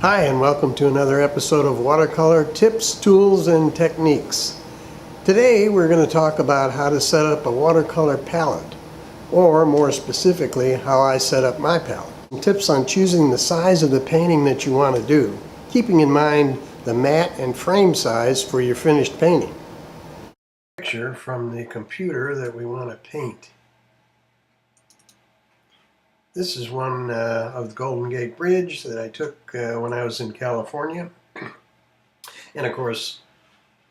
Hi, and welcome to another episode of Watercolor Tips, Tools, and Techniques. Today we're going to talk about how to set up a watercolor palette, or more specifically, how I set up my palette. Some tips on choosing the size of the painting that you want to do, keeping in mind the mat and frame size for your finished painting. Picture from the computer that we want to paint. This is one of the Golden Gate Bridge that I took when I was in California. And of course,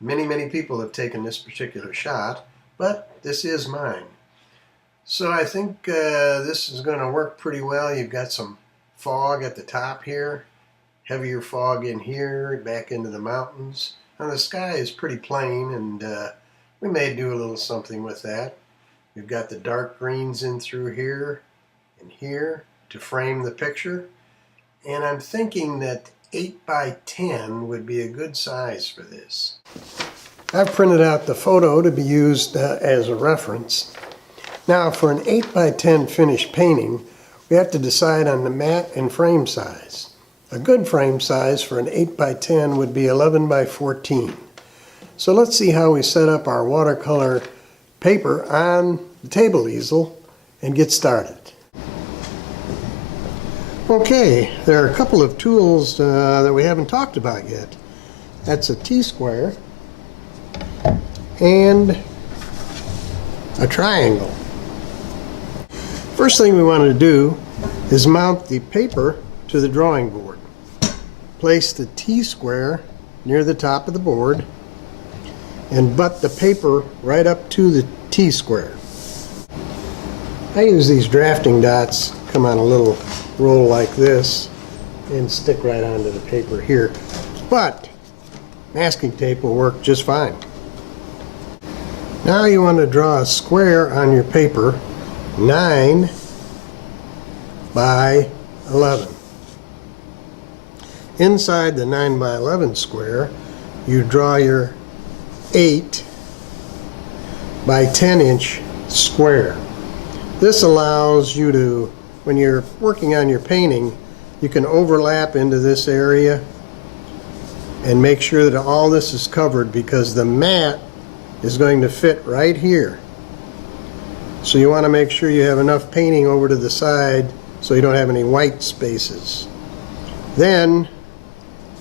many people have taken this particular shot, but this is mine. So I think this is going to work pretty well. You've got some fog at the top here, heavier fog in here, back into the mountains. Now the sky is pretty plain, and we may do a little something with that. We've got the dark greens in through here and here to frame the picture, and I'm thinking that 8 by 10 would be a good size for this. I've printed out the photo to be used as a reference. Now for an 8 by 10 finished painting, we have to decide on the mat and frame size. A good frame size for an 8 by 10 would be 11 by 14. So let's see how we set up our watercolor paper on the table easel and get started. Okay, there are a couple of tools that we haven't talked about yet. That's a T-square and a triangle. First thing we want to do is mount the paper to the drawing board. Place the T-square near the top of the board and butt the paper right up to the T-square. I use these drafting dots, come on a little roll like this and stick right onto the paper here, but masking tape will work just fine. Now you want to draw a square on your paper 9 by 11. Inside the 9 by 11 square you draw your 8 by 10 inch square. This allows you to, when you're working on your painting, you can overlap into this area and make sure that all this is covered, because the mat is going to fit right here. So you want to make sure you have enough painting over to the side so you don't have any white spaces. Then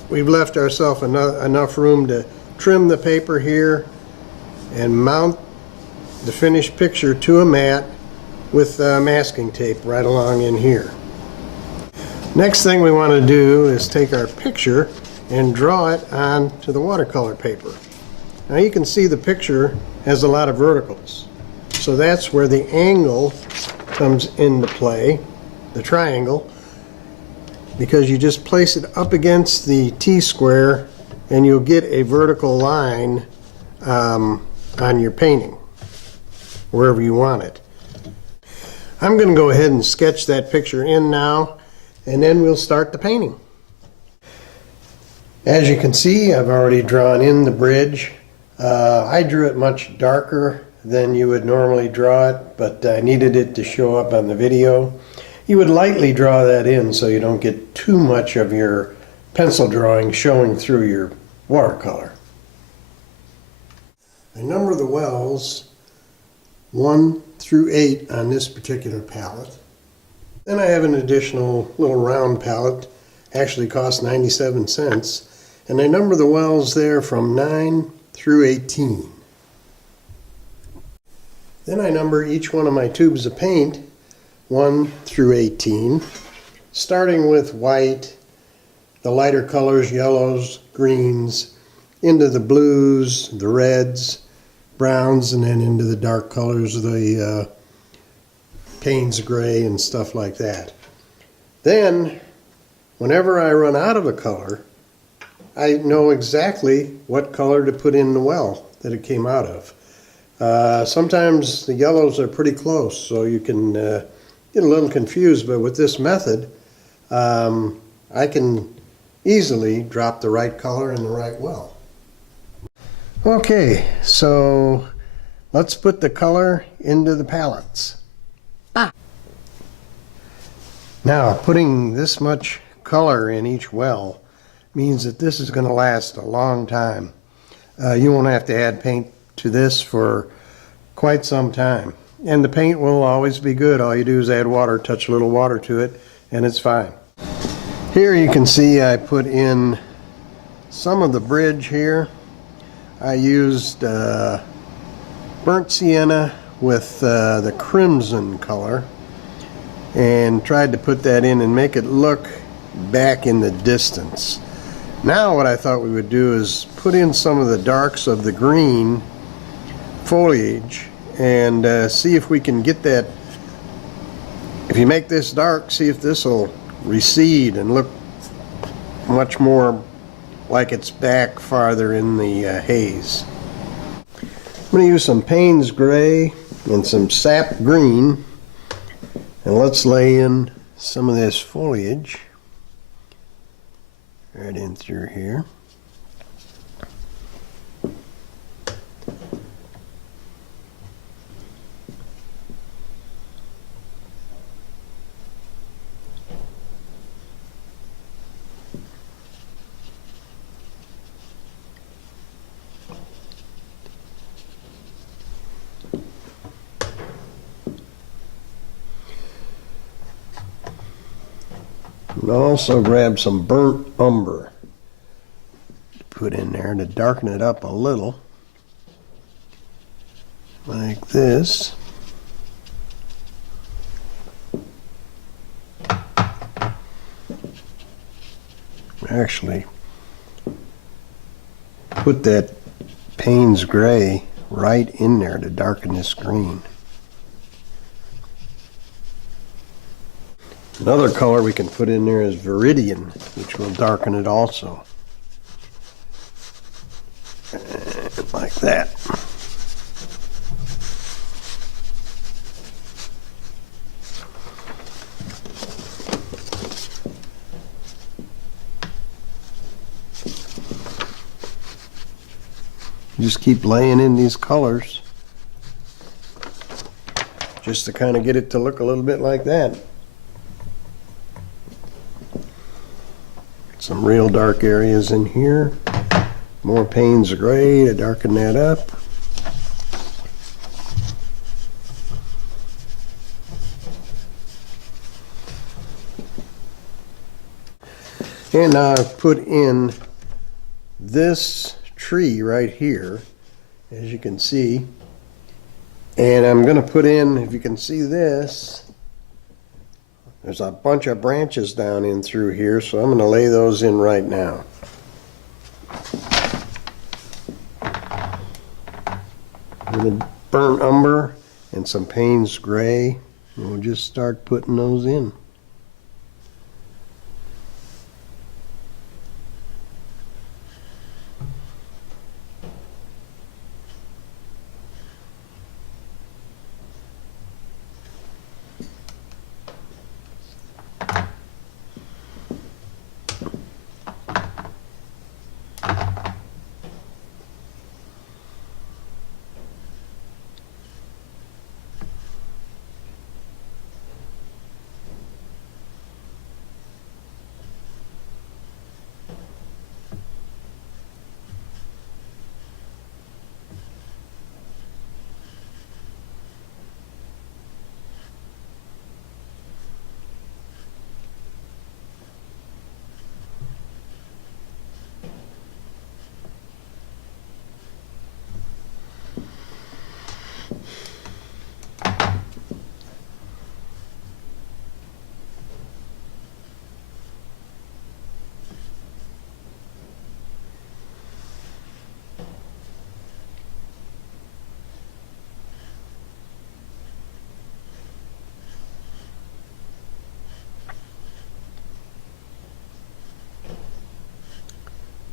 we've left ourselves enough room to trim the paper here and mount the finished picture to a mat with masking tape right along in here. Next thing we want to do is take our picture and draw it onto the watercolor paper. Now you can see the picture has a lot of verticals, so that's where the angle comes into play, the triangle, because you just place it up against the T-square and you'll get a vertical line on your painting wherever you want it. I'm going to go ahead and sketch that picture in now, and then we'll start the painting. As you can see, I've already drawn in the bridge. I drew it much darker than you would normally draw it, but I needed it to show up on the video. You would lightly draw that in so you don't get too much of your pencil drawing showing through your watercolor. I number the wells 1 through 8 on this particular palette. Then I have an additional little round palette, actually costs 97 cents, and I number the wells there from 9 through 18. Then I number each one of my tubes of paint 1 through 18, starting with white, the lighter colors, yellows, greens, into the blues, the reds, browns, and then into the dark colors, the Payne's gray and stuff like that. Then, whenever I run out of a color, I know exactly what color to put in the well that it came out of. Sometimes the yellows are pretty close, so you can get a little confused, but with this method, I can easily drop the right color in the right well. Okay, so Let's put the color into the pallets. Now, putting this much color in each well means that this is going to last a long time. You won't have to add paint to this for quite some time. And the paint will always be good. All you do is add water, touch a little water to it, and it's fine. Here you can see I put in some of the bridge here. I used burnt sienna with the crimson color and tried to put that in and make it look back in the distance. Now what I thought we would do is put in some of the darks of the green foliage and see if we can get that. If you make this dark, see if this will recede and look much more like it's back farther in the haze. I'm going to use some Payne's gray and some sap green, and let's lay in some of this foliage right in through here. And also grab some burnt umber to put in there to darken it up a little, like this. Actually, put that Payne's gray right in there to darken this green. Another color we can put in there is Viridian, which will darken it also. And like that. Just keep laying in these colors just to kind of get it to look a little bit like that. Some real dark areas in here. More Payne's gray to darken that up. And now I've put in this tree right here, as you can see. And I'm going to put in, if you can see this, there's a bunch of branches down in through here, so I'm going to lay those in right now. With a burnt umber and some Payne's gray, and we'll just start putting those in.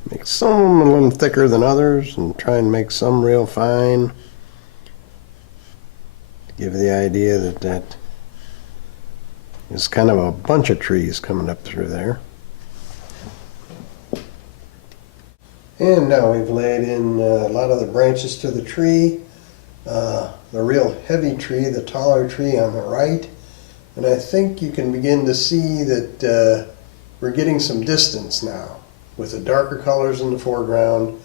Make some of them a little thicker than others and try and make some real fine. To give the idea that that is kind of a bunch of trees coming up through there. And now we've laid in a lot of the branches to the tree. the real heavy tree, the taller tree on the right. And I think you can begin to see that we're getting some distance now with the darker colors in the foreground,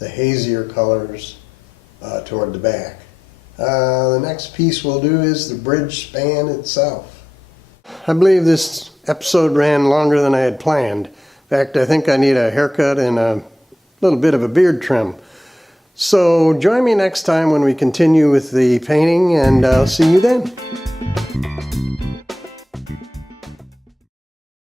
the hazier colors toward the back. The next piece we'll do is the bridge span itself. I believe this episode ran longer than I had planned. In fact, I think I need a haircut and a little bit of a beard trim. So join me next time when we continue with the painting, and I'll see you then.